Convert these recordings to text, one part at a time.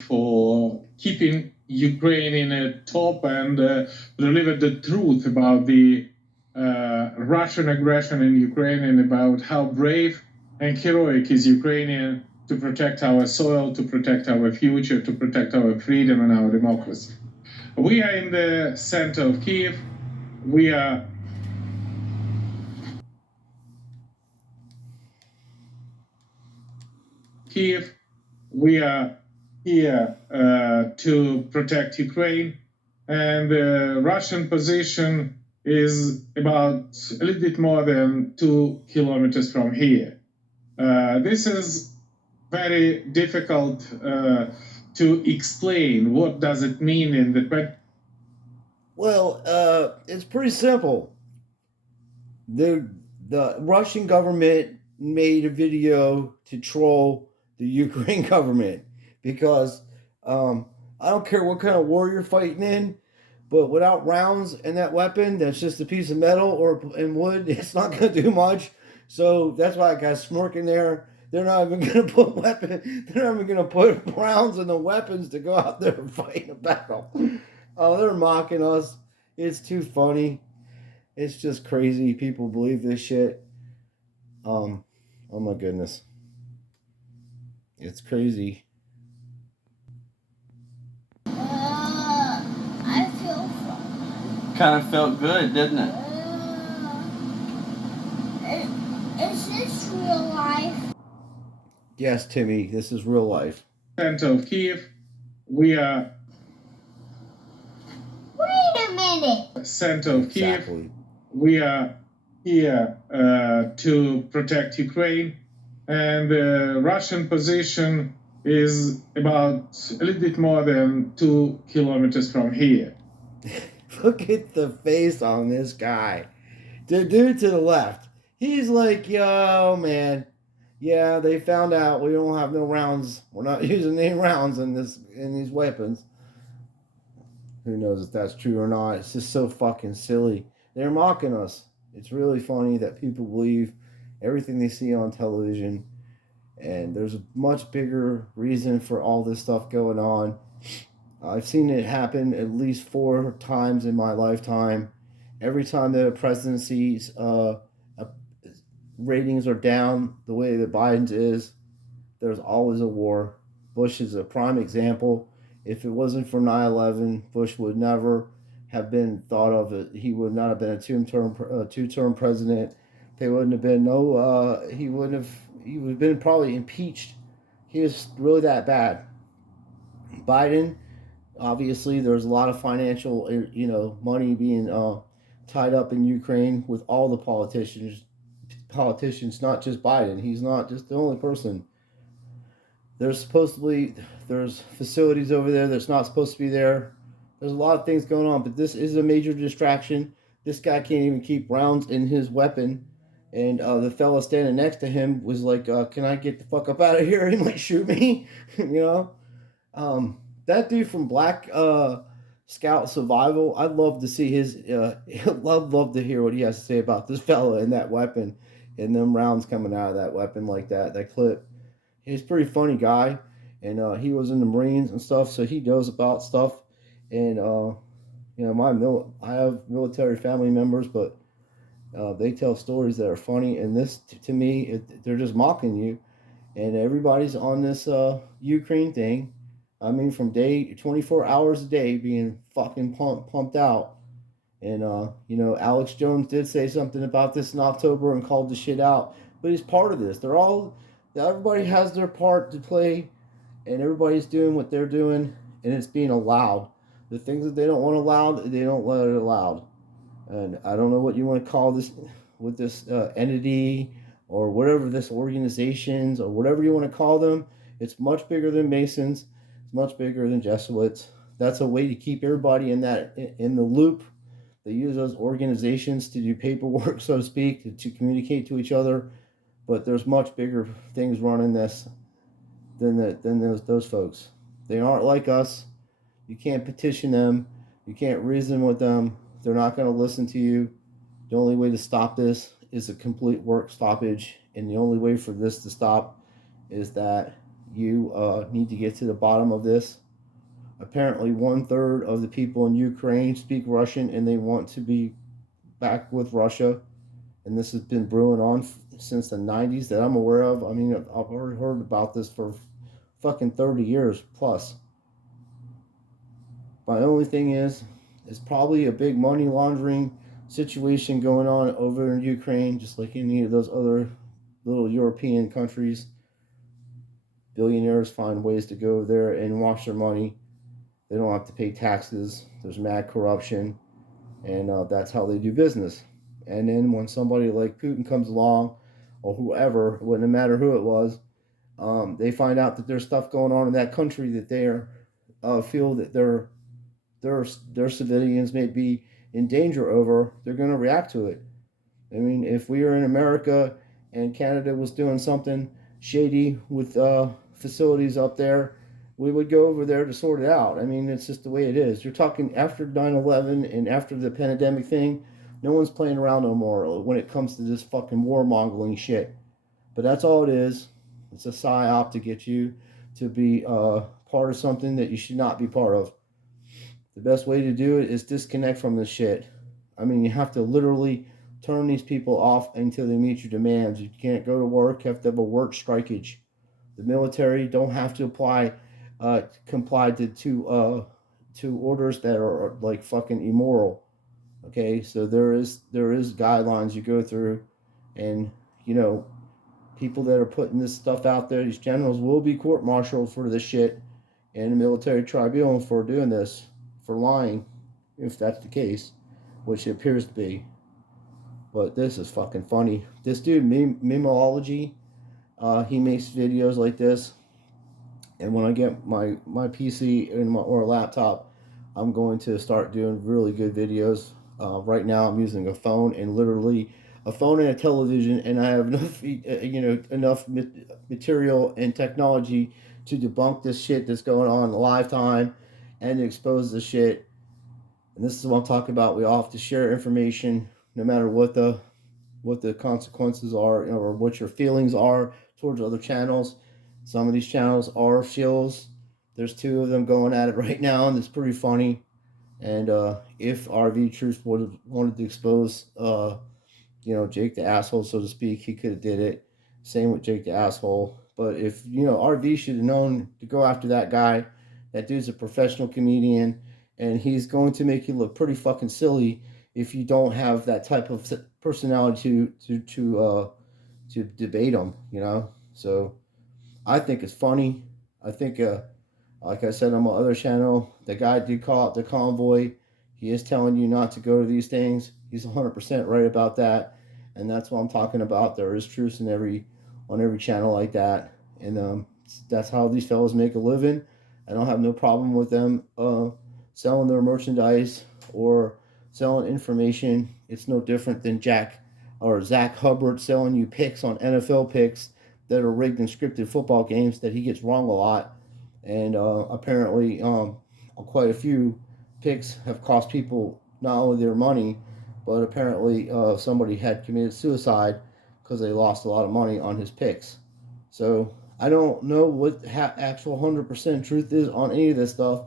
for keeping Ukraine in a top and deliver the truth about the Russian aggression in Ukraine and about how brave and heroic is Ukrainian to protect our soil, to protect our future, to protect our freedom and our democracy. We are in the center of Kiev. We are Kiev. We are here to protect Ukraine, and the Russian position is about a little bit more than 2 kilometers from here. This is very difficult to explain. What does it mean in the... Well, it's pretty simple. The Russian government made a video to troll the Ukraine government because I don't care what kind of war you're fighting in, but without rounds and that weapon, that's just a piece of metal or and wood. It's not going to do much. So that's why I got smirking there. They're not even going to put They're not even going to put rounds in the weapons to go out there and fight a battle. Oh, they're mocking us. It's too funny. It's just crazy. People believe this shit. Oh my goodness. It's crazy. I feel kind of felt good, didn't it? Is this real life? Yes, Timmy, this is real life. Center of Kiev. We are... Wait a minute. Center of Kiev. Exactly. We are here to protect Ukraine, and the Russian position is about a little bit more than 2 kilometers from here. Look at the face on this guy. The dude to the left. He's like, yo, man. Yeah, they found out we don't have no rounds. We're not using any rounds in these weapons. Who knows if that's true or not? It's just so fucking silly. They're mocking us. It's really funny that people believe everything they see on television, and there's a much bigger reason for all this stuff going on. I've seen it happen at least 4 times in my lifetime. Every time the presidency's ratings are down the way that Biden's is, there's always a war. Bush is a prime example. If it wasn't for 9/11, Bush would never have been thought of. He would not have been a two-term president. There wouldn't have been he would have been probably impeached. He was really that bad. Biden, obviously, there's a lot of financial, money being tied up in Ukraine with all the politicians, not just Biden. He's not just the only person. There's facilities over there that's not supposed to be there. There's a lot of things going on, but this is a major distraction. This guy can't even keep rounds in his weapon. And the fella standing next to him was like, can I get the fuck up out of here? He might shoot me, That dude from Black Scout Survival, I'd love to see his, love to hear what he has to say about this fella and that weapon and them rounds coming out of that weapon like that clip. He's a pretty funny guy, and he was in the Marines and stuff, so he knows about stuff. And I have military family members, but they tell stories that are funny. And this, to me, they're just mocking you. And everybody's on this Ukraine thing. I mean, from 24 hours a day, being fucking pumped out. And Alex Jones did say something about this in October and called the shit out. But he's part of this. Everybody has their part to play, and everybody's doing what they're doing, and it's being allowed. The things that they don't want allowed, they don't let it allowed. And I don't know what you want to call this, with this entity or whatever, this organizations or whatever you want to call them. It's much bigger than Masons. It's much bigger than Jesuits. That's a way to keep everybody in the loop. They use those organizations to do paperwork, so to speak, to communicate to each other. But there's much bigger things running this than those folks. They aren't like us. You can't petition them. You can't reason with them. They're not going to listen to you. The only way to stop this is a complete work stoppage. And the only way for this to stop is that You need to get to the bottom of this. Apparently, 1/3 of the people in Ukraine speak Russian and they want to be back with Russia. And this has been brewing on since the 90s that I'm aware of. I mean, I've already heard about this for fucking 30 years plus. My only thing is, it's probably a big money laundering situation going on over in Ukraine, just like any of those other little European countries. Billionaires find ways to go there and wash their money. They don't have to pay taxes. There's mad corruption, and that's how they do business. And then when somebody like Putin comes along, or whoever, it wouldn't matter who it was, they find out that there's stuff going on in that country that they feel that their civilians may be in danger over. They're going to react to it. I mean, if we were in America and Canada was doing something shady with facilities up there, we would go over there to sort it out. I mean, it's just the way it is. You're talking after 9/11 and after the pandemic thing, no one's playing around no more when it comes to this fucking warmongering shit. But that's all it is. It's a psyop to get you to be part of something that you should not be part of. The best way to do it is disconnect from this shit. I mean, you have to literally turn these people off until they meet your demands. You can't go to work, you have to have a work strikeage. The military don't have to comply to orders that are like fucking immoral. Okay, so there is guidelines you go through, and you know, people that are putting this stuff out there, these generals will be court-martialed for this shit, and a military tribunal for doing this, for lying, if that's the case, which it appears to be. But this is fucking funny. This dude, Memology, he makes videos like this, and when I get my PC or laptop, I'm going to start doing really good videos. Right now, I'm using a phone and literally a phone and a television, and I have enough, enough material and technology to debunk this shit that's going on in live time and expose the shit. And this is what I'm talking about. We all have to share information, no matter what the consequences are or what your feelings are towards other channels. Some of these channels are shills. There's 2 of them going at it right now, and it's pretty funny. And if RV Truth would have wanted to expose, Jake the asshole, so to speak, he could have did it. Same with Jake the asshole. But if, RV should have known to go after that guy. That dude's a professional comedian, and he's going to make you look pretty fucking silly if you don't have that type of personality to debate him, So I think it's funny. I think, like I said on my other channel, the guy did call it the Convoy. He is telling you not to go to these things. He's 100% right about that, and that's what I'm talking about. There is truth on every channel like that, and that's how these fellas make a living. I don't have no problem with them selling their merchandise or selling information. It's no different than Zach Hubbard selling you picks on NFL picks that are rigged and scripted football games that he gets wrong a lot. And apparently quite a few picks have cost people not only their money, but apparently somebody had committed suicide because they lost a lot of money on his picks. So I don't know what actual 100% truth is on any of this stuff.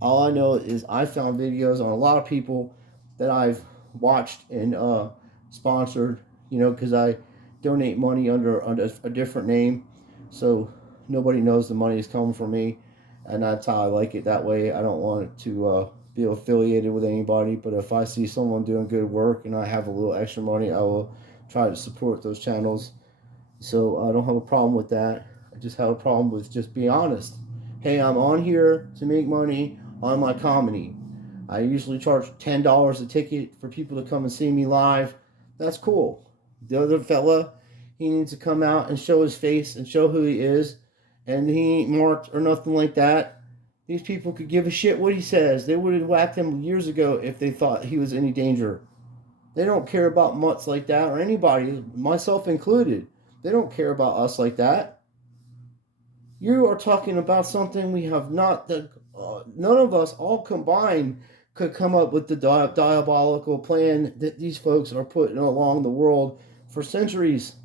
All I know is I found videos on a lot of people that I've watched and sponsored, because I donate money under a different name. So nobody knows the money is coming from me, and that's how I like it that way. I don't want it to be affiliated with anybody, but if I see someone doing good work and I have a little extra money, I will try to support those channels. So I don't have a problem with that. I just have a problem with just being honest. Hey, I'm on here to make money on my comedy. I usually charge $10 a ticket for people to come and see me live. That's cool. The other fella, he needs to come out and show his face and show who he is, and he ain't marked or nothing like that. These people could give a shit what he says. They would have whacked him years ago if they thought he was any danger. They don't care about mutts like that, or anybody, myself included. They don't care about us like that. You are talking about something we have not, none of us all combined could come up with the diabolical plan that these folks are putting along the world for centuries.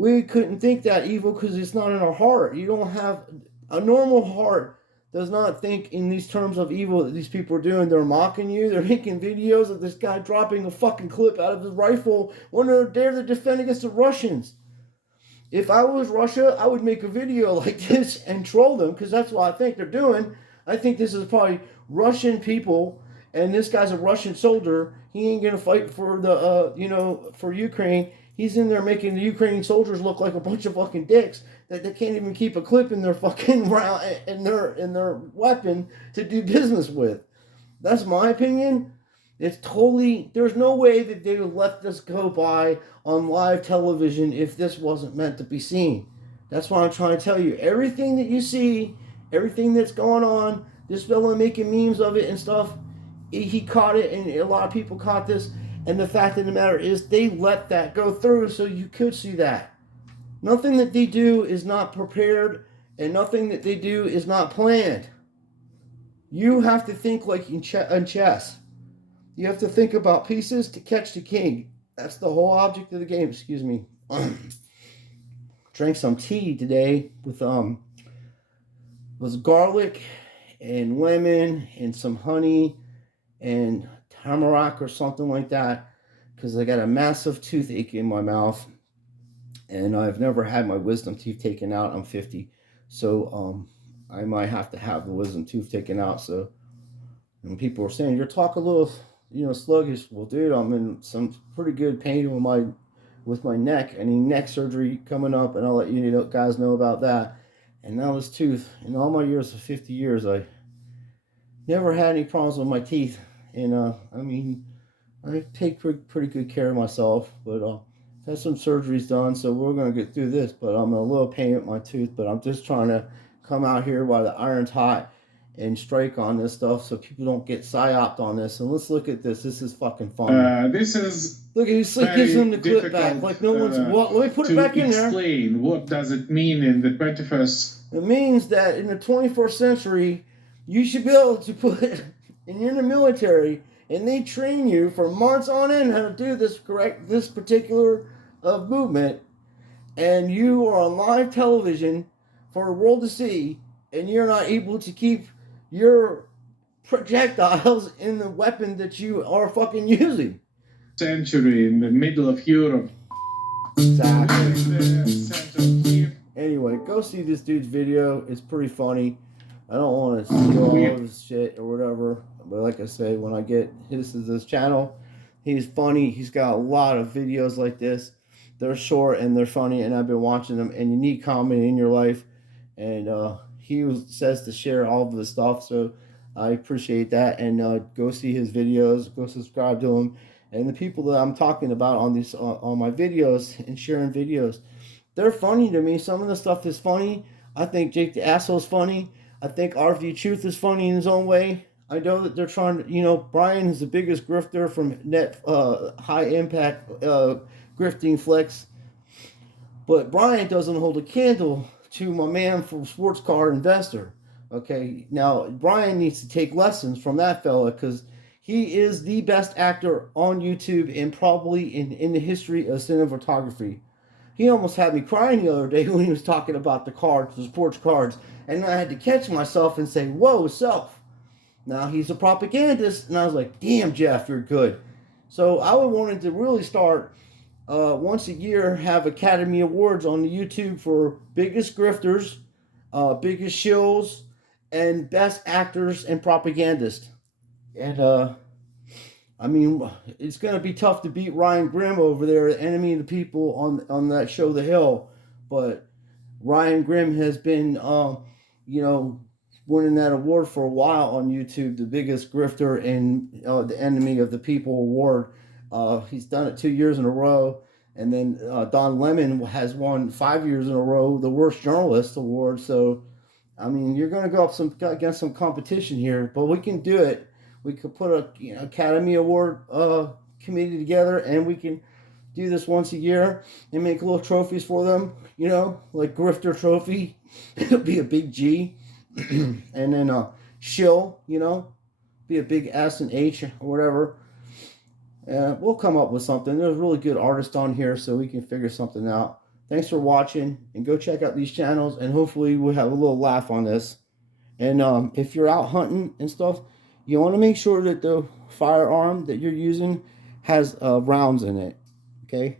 We couldn't think that evil because it's not in our heart. You don't have a normal heart. Does not think in these terms of evil that these people are doing. They're mocking you. They're making videos of this guy dropping a fucking clip out of his rifle when they're there to defend against the Russians. If I was Russia, I would make a video like this and troll them because that's what I think they're doing. I think this is probably Russian people, and this guy's a Russian soldier. He ain't gonna fight for the for Ukraine. He's in there making the Ukrainian soldiers look like a bunch of fucking dicks that they can't even keep a clip in their fucking round in their weapon to do business with. That's my opinion. It's totally, there's no way that they would let this go by on live television if this wasn't meant to be seen. That's what I'm trying to tell you. Everything that you see, everything that's going on, this fella making memes of it and stuff, he caught it, and a lot of people caught this. And the fact of the matter is they let that go through so you could see that. Nothing that they do is not prepared, and nothing that they do is not planned. You have to think like in chess. You have to think about pieces to catch the king. That's the whole object of the game. Excuse me. Drank some tea today with was garlic and lemon and some honey and tamarack or something like that, because I got a massive toothache in my mouth, and I've never had my wisdom tooth taken out. I'm 50, so I might have to have the wisdom tooth taken out. So when people are saying you're talking a little, sluggish, well, dude, I'm in some pretty good pain with my neck. I need neck surgery coming up, and I'll let you guys know about that. And now this tooth, in all my years of 50 years, I never had any problems with my teeth. And, I take pretty good care of myself, but had some surgeries done, so we're going to get through this. But I'm in a little pain with my tooth, but I'm just trying to come out here while the iron's hot and strike on this stuff so people don't get psyoped on this. And let's look at this. This is fucking fun. This is look, he gives him the clip back. Like no one's... let me put it back in there. Explain what does it mean in the 21st... It means that in the 21st century, you should be able to put... and you're in the military, and they train you for months on end how to do this particular movement, and you are on live television for the world to see, and you're not able to keep your projectiles in the weapon that you are fucking using. Century in the middle of Europe. Exactly. Anyway, go see this dude's video. It's pretty funny. I don't want to see all his shit or whatever. But like I say, when I get his channel, he's funny. He's got a lot of videos like this. They're short and they're funny, and I've been watching them. And you need comedy in your life. And he says to share all of the stuff, so I appreciate that. And go see his videos. Go subscribe to him. And the people that I'm talking about on these on my videos and sharing videos, they're funny to me. Some of the stuff is funny. I think Jake the Asshole's funny. I think RV Truth is funny in his own way. I know that they're trying to, Brian is the biggest grifter from net high impact grifting flex. But Brian doesn't hold a candle to my man from Sports Car Investor. Okay, now Brian needs to take lessons from that fella, because he is the best actor on YouTube and probably in the history of cinematography. He almost had me crying the other day when he was talking about the cards, the sports cards, and I had to catch myself and say, whoa, self. Now, he's a propagandist, and I was like, damn, Jeff, you're good. So I would want to really start once a year, have Academy Awards on the YouTube for biggest grifters, biggest shills, and best actors and propagandists. And, it's going to be tough to beat Ryan Grimm over there, the enemy of the people on that show, The Hill. But Ryan Grimm has been, winning that award for a while on YouTube, the biggest grifter and the enemy of the people award. He's done it 2 years in a row. And then Don Lemon has won 5 years in a row the worst journalist award. So, you're going to go up against some competition here, but we can do it. We could put a Academy Award committee together, and we can do this once a year and make little trophies for them, like Grifter Trophy. It'll be a big G. And then Shill, be a big S and H or whatever. We'll come up with something. There's really good artists on here, so we can figure something out. Thanks for watching, and go check out these channels, and hopefully we'll have a little laugh on this. And if you're out hunting and stuff, you want to make sure that the firearm that you're using has rounds in it. Okay?